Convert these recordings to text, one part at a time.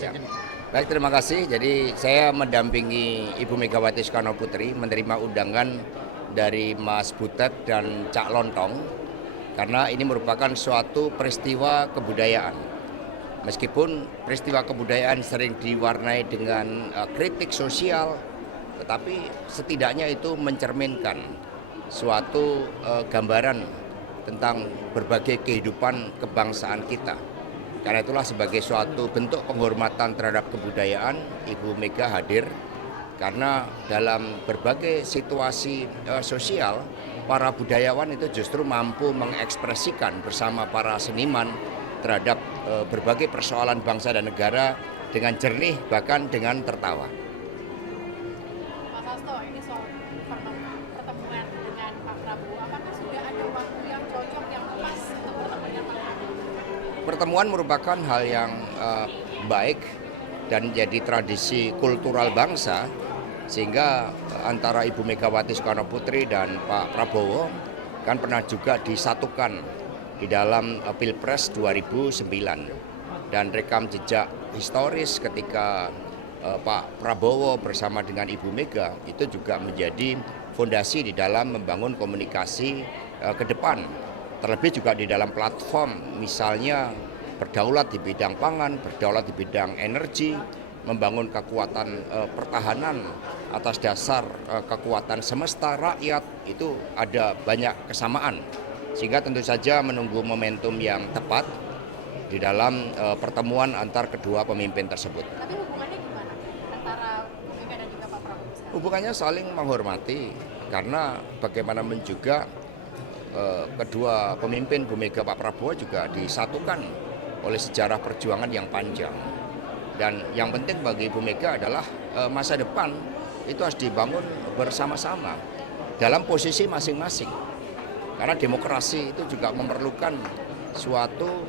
Ya. Baik, terima kasih. Jadi saya mendampingi Ibu Megawati Soekarno Putri menerima undangan dari Mas Butet dan Cak Lontong karena ini merupakan suatu peristiwa kebudayaan. Meskipun peristiwa kebudayaan sering diwarnai dengan kritik sosial, tetapi setidaknya itu mencerminkan suatu gambaran tentang berbagai kehidupan kebangsaan kita. Karena itulah sebagai suatu bentuk penghormatan terhadap kebudayaan, Ibu Mega hadir karena dalam berbagai situasi sosial, para budayawan itu justru mampu mengekspresikan bersama para seniman terhadap berbagai persoalan bangsa dan negara dengan jernih bahkan dengan tertawa. Mas Hasto, ini soal pertemuan dengan Pak Prabowo, apakah sudah ada waktu yang cocok yang pas untuk pertemuan dengan Pak Prabowo? Pertemuan merupakan hal yang baik dan jadi tradisi kultural bangsa, sehingga antara Ibu Megawati Soekarno Putri dan Pak Prabowo kan pernah juga disatukan di dalam Pilpres 2009 dan rekam jejak historis ketika Pak Prabowo bersama dengan Ibu Mega itu juga menjadi fondasi di dalam membangun komunikasi ke depan. Terlebih juga di dalam platform, misalnya berdaulat di bidang pangan, berdaulat di bidang energi, membangun kekuatan pertahanan atas dasar kekuatan semesta rakyat, itu ada banyak kesamaan. Sehingga tentu saja menunggu momentum yang tepat di dalam pertemuan antar kedua pemimpin tersebut. Tapi hubungannya gimana antara Bu Mega dan juga Pak Prabowo sekarang? Hubungannya saling menghormati karena bagaimanapun juga kedua pemimpin Bu Mega Pak Prabowo juga disatukan oleh sejarah perjuangan yang panjang. Dan yang penting bagi Bu Mega adalah masa depan itu harus dibangun bersama-sama dalam posisi masing-masing. Karena demokrasi itu juga memerlukan suatu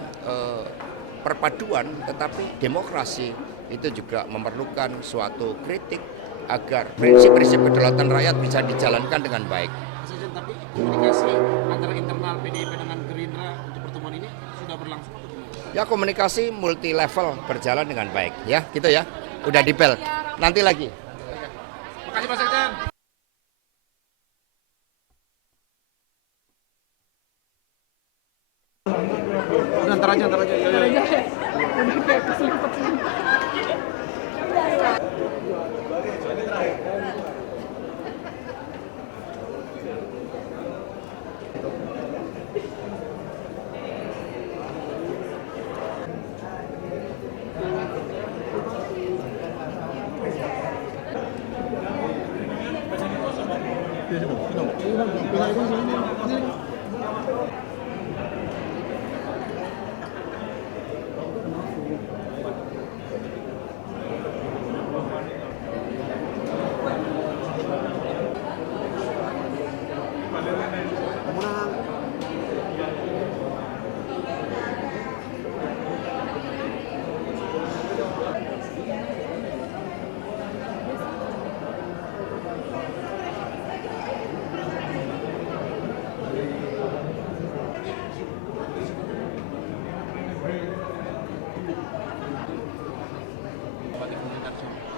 perpaduan, tetapi demokrasi itu juga memerlukan suatu kritik agar prinsip-prinsip kedaulatan rakyat bisa dijalankan dengan baik. Tapi komunikasi antara internal PDIP dengan Gerindra untuk pertemuan ini sudah berlangsung atau gimana? Ya, komunikasi multi level berjalan dengan baik ya, gitu ya. Udah dipel. Nanti lagi. Makasih Pak Sekjen. Udah, ntar aja.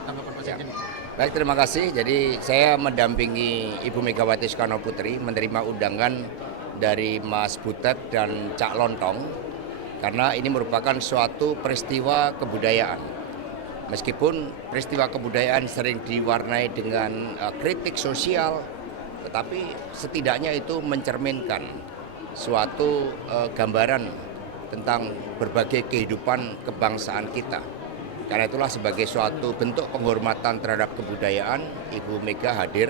Tanggapan Pak Sekjen. Baik, terima kasih. Jadi saya mendampingi Ibu Megawati Soekarno Putri menerima undangan dari Mas Butet dan Cak Lontong karena ini merupakan suatu peristiwa kebudayaan. Meskipun peristiwa kebudayaan sering diwarnai dengan kritik sosial, tetapi setidaknya itu mencerminkan suatu gambaran tentang berbagai kehidupan kebangsaan kita. Karena itulah sebagai suatu bentuk penghormatan terhadap kebudayaan, Ibu Mega hadir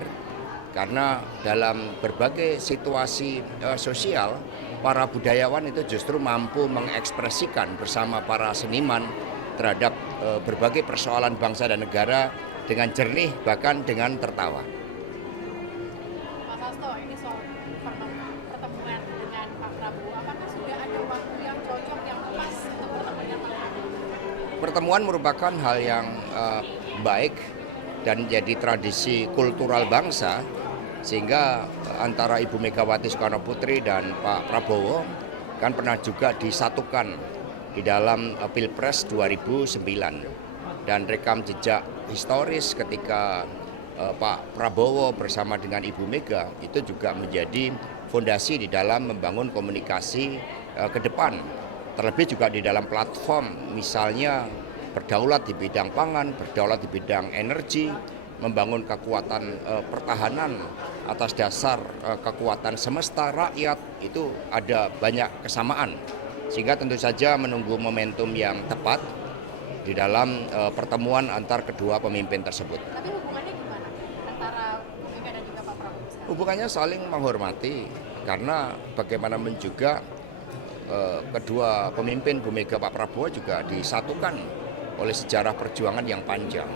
karena dalam berbagai situasi sosial, para budayawan itu justru mampu mengekspresikan bersama para seniman terhadap berbagai persoalan bangsa dan negara dengan jernih bahkan dengan tertawa. Mas Hasto, ini soal pertemuan dengan Pak Prabowo, apakah sudah ada waktu yang cocok yang pas untuk pertemuan dengan Pak Prabowo? Pertemuan merupakan hal yang baik dan jadi tradisi kultural bangsa, sehingga antara Ibu Megawati Soekarno Putri dan Pak Prabowo kan pernah juga disatukan di dalam Pilpres 2009 dan rekam jejak historis ketika Pak Prabowo bersama dengan Ibu Mega itu juga menjadi fondasi di dalam membangun komunikasi ke depan. Terlebih juga di dalam platform misalnya berdaulat di bidang pangan, berdaulat di bidang energi, membangun kekuatan pertahanan atas dasar kekuatan semesta rakyat, itu ada banyak kesamaan. Sehingga tentu saja menunggu momentum yang tepat di dalam pertemuan antar kedua pemimpin tersebut. Tapi hubungannya gimana antara Bu Mega dan juga Pak Prabowo sekarang? Hubungannya saling menghormati karena bagaimanapun juga kedua pemimpin Bu Mega Pak Prabowo juga disatukan oleh sejarah perjuangan yang panjang.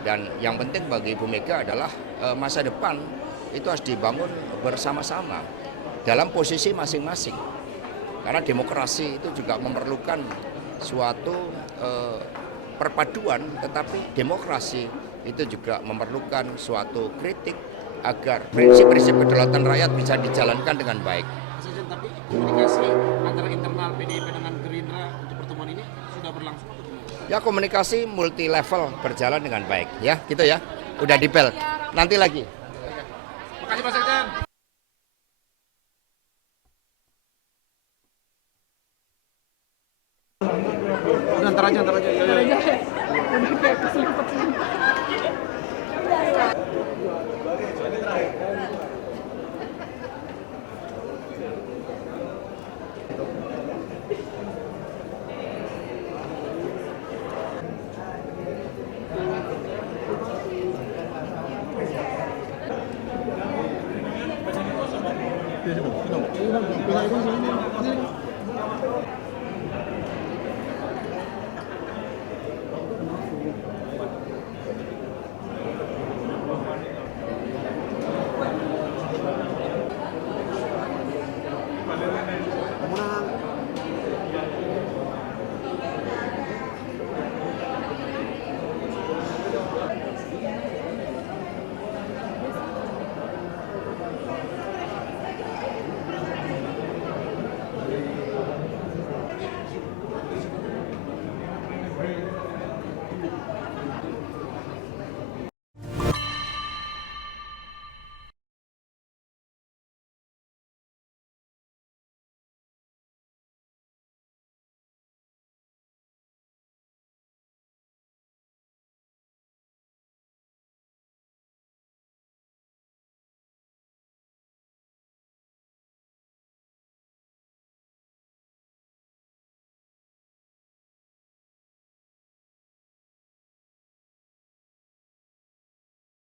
Dan yang penting bagi Bu Mega adalah masa depan itu harus dibangun bersama-sama dalam posisi masing-masing. Karena demokrasi itu juga memerlukan suatu perpaduan, tetapi demokrasi itu juga memerlukan suatu kritik agar prinsip-prinsip kedaulatan rakyat bisa dijalankan dengan baik. Mas Ejen, tapi komunikasi antara internal PDIP dengan Gerindra untuk pertemuan ini sudah berlangsung atau gimana? Ya, komunikasi multi level berjalan dengan baik ya, gitu ya. Udah dipel. Nanti lagi. Makasih Mas Ejen. Udah, ntar aja. Ntar aja.